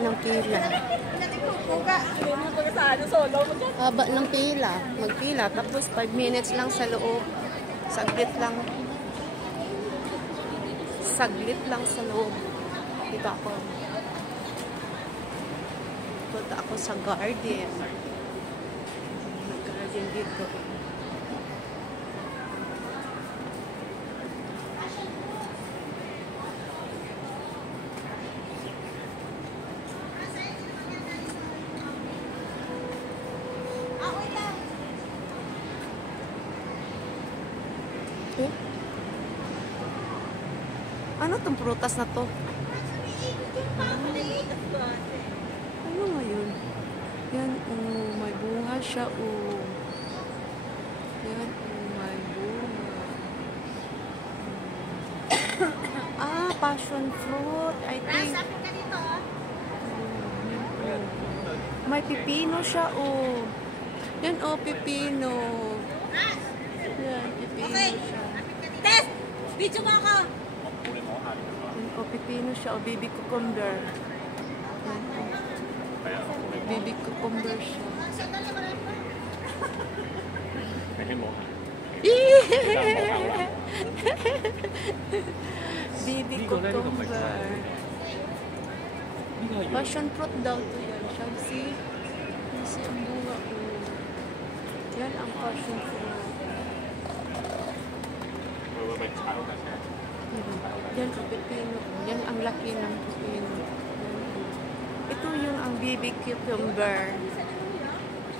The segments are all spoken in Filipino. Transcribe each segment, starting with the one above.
ng pila. Haba ng pila. Magpila. Tapos 5 minutes lang sa loob. Saglit lang. Saglit lang sa loob. Dito ako. Punta ako sa garden. Garden dito. Eh? Ano tong prutas na to? Ano nga yun? Yan, oh, may bunga siya, oh. Yan, oh, may bunga. Ah, passion fruit, I think. May pipino siya, oh. Yan, oh, pipino. Yan, pipino siya. Test! Video mo ako! Yan, oh, pipino siya, oh, baby cucumber. Yan, oh. Baby cucumber siya. Baby cucumber. Passion fruit daw to yan. See? See ang bunga. Yan ang passion fruit. Yan ang pipino. Yan ang laki ng pipino. Ito yung ang baby cucumber.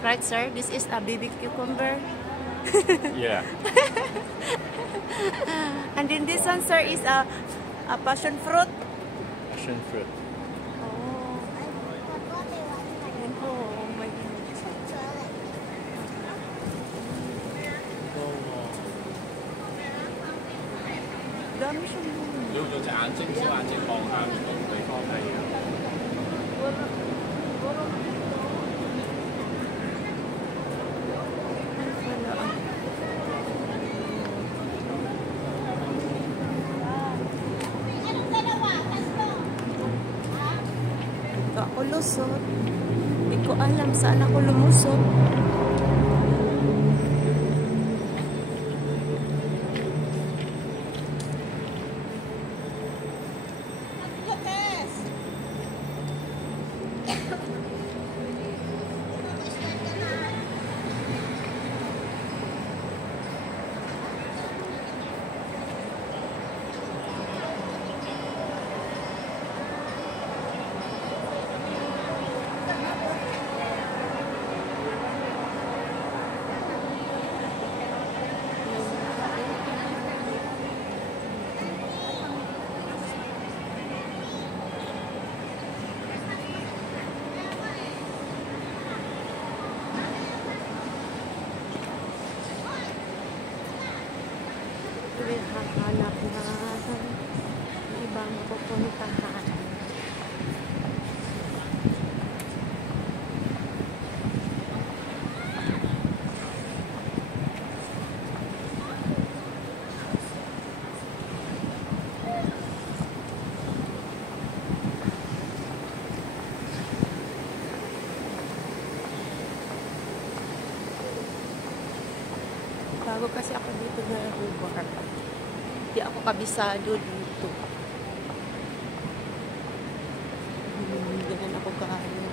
Right, sir? This is a baby cucumber. Yeah. And then this one, sir, is a passion fruit. Passion fruit. Oh. Yan po. Oh my goodness. Dami siyang bunga. 要到隻眼睛小眼睛望下唔同地方睇嘅。 Ako lusot. Hindi ko alam saan ako lumusot. Hahanap na ibang pupuntahan. Bago kasi ako dito na lugar. Hindi ako kabisado dito. Ganyan ako gaano.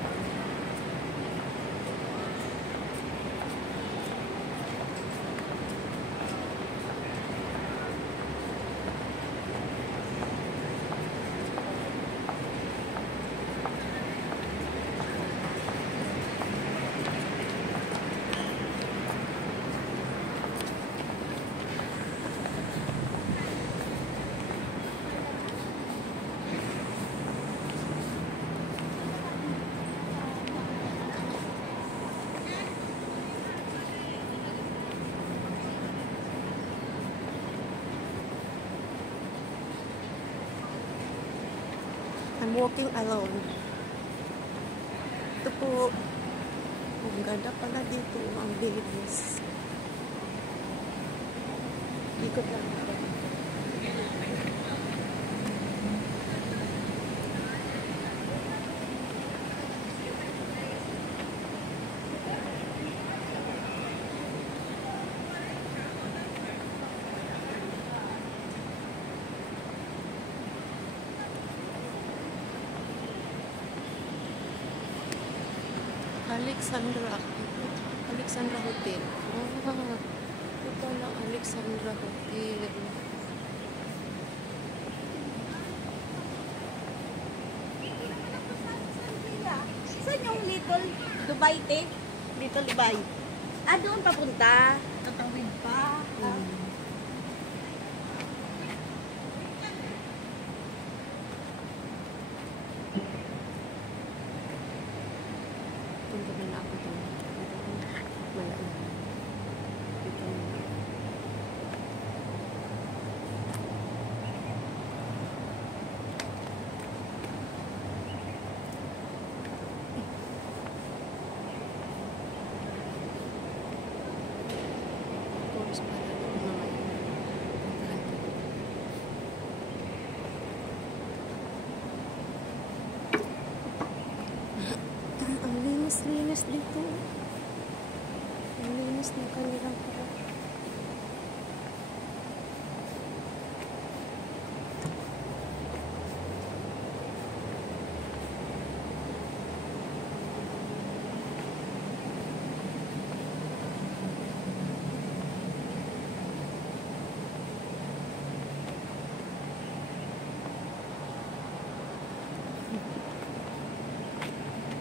I'm walking alone. Ito po. Ang ganda pala dito. Ang bilis. Ikot lang ako. Alexandra. Alexandra Hotel. Ah, ito pala Alexandra Hotel. Saan yung Little Dubai, te? Little Dubai. Ah, doon papunta. Tatawid pa. Punta na lang ako doon. Malayo. Dito na. Tourist pala doon mga yun. Puntahan ko doon. Ang linis-linis dito. Ang linis ng kanilang parang.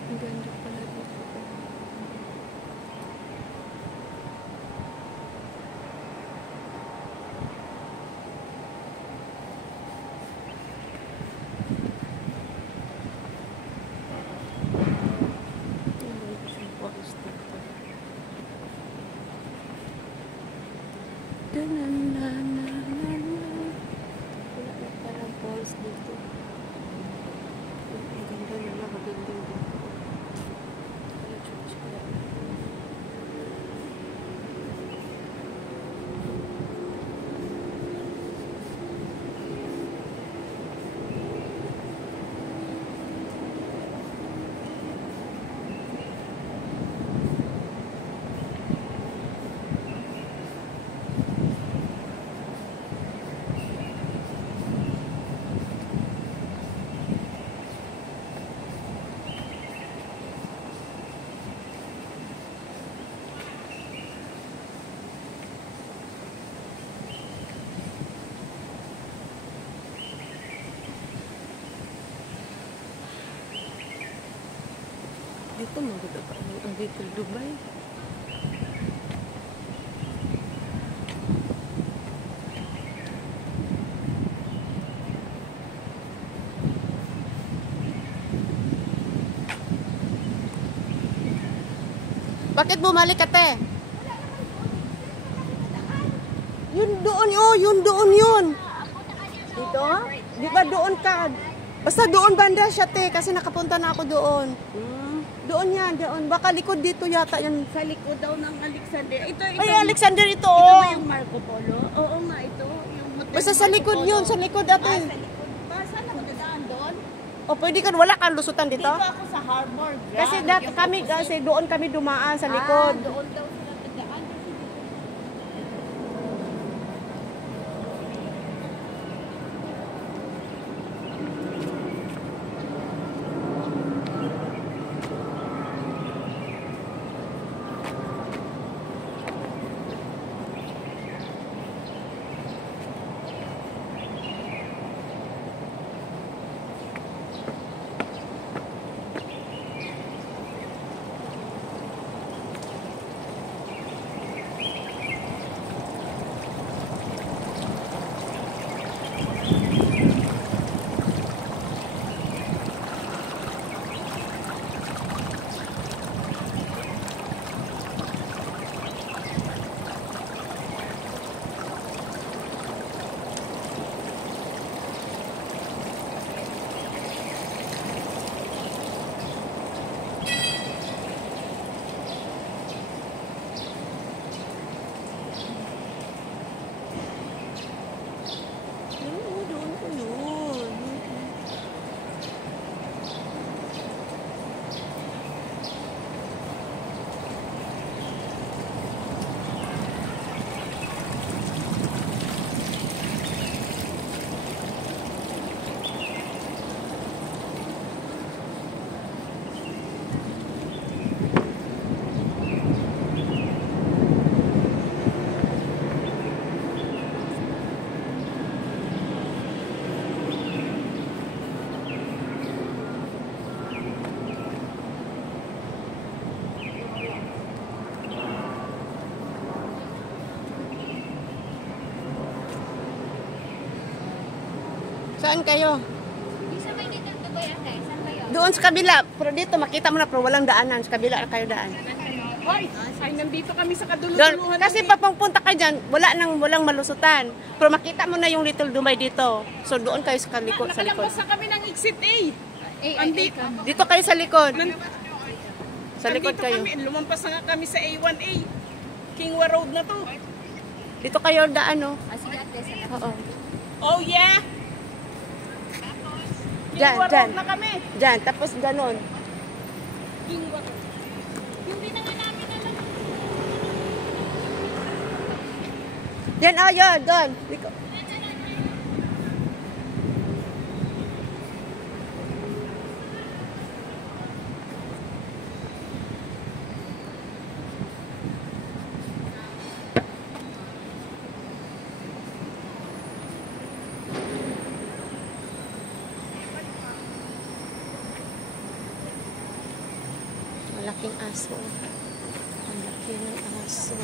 Ang ganda pala dito. Ang isang forest dito. Da-na-na-na-na-na. Wala na parang forest dito. Ang ganda na nakagandang dito. Dito maganda pa ang Little Dubai. Bakit bumalik ka, te? Yun doon, oh, yun doon yun. Dito? Di ba doon ka? Basta doon banda siya, te, kasi nakapunta na ako doon. Doon yan, doon. Baka likod dito yata yan. Sa likod daw ng Alexander. Ito. Ay, Alexander, ito, Ito oh. ba yung Marco Polo? Oo nga, ito. Yung motel Basta sa Marco likod Polo. yun, sa likod Ah, ate. sa likod pa. Saan ako dadaan doon? O, pwede ka, wala kang lusutan dito? Dito ako sa Harbor. Kasi kami, kasi doon kami dumaan sa likod. Ah, doon daw sila dadaan. Saan kayo? Isa may Little Dubai ate. Saan kayo? Doon sa kabila. Pero dito, makita mo na, pero walang daanan. Sa kabila kayo daan. Hoy, ay nandito kami sa Doon, kadululuhan. kasi papunta kayo dyan, walang malusutan. Pero makita mo na yung Little Dubai dito. So doon kayo sa likod. Sa likod. Nakalabas na kami ng exit A. Andito. Dito kayo sa likod. Nan- Sa likod Andito kayo. Kami, lumampas na nga kami sa A1A. Kingwa Road na to. Dito kayo daan, no? Ah, sige ate. Salamat. Oo. Oh yeah! Dyan, Kingwa dyan. Road na kami. Dyan, tapos ganon. Kingwa Road. Hindi na nga namin alam. Yan, oh, yun, doon. Liko- Malaking aso. Ang laki ng aso.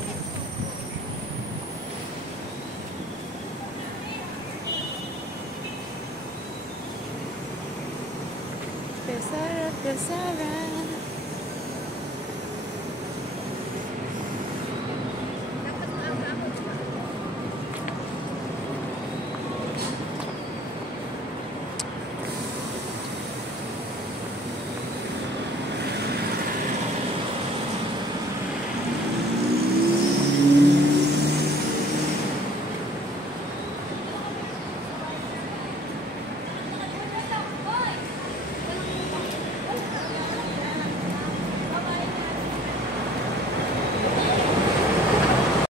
Pesara, pesara.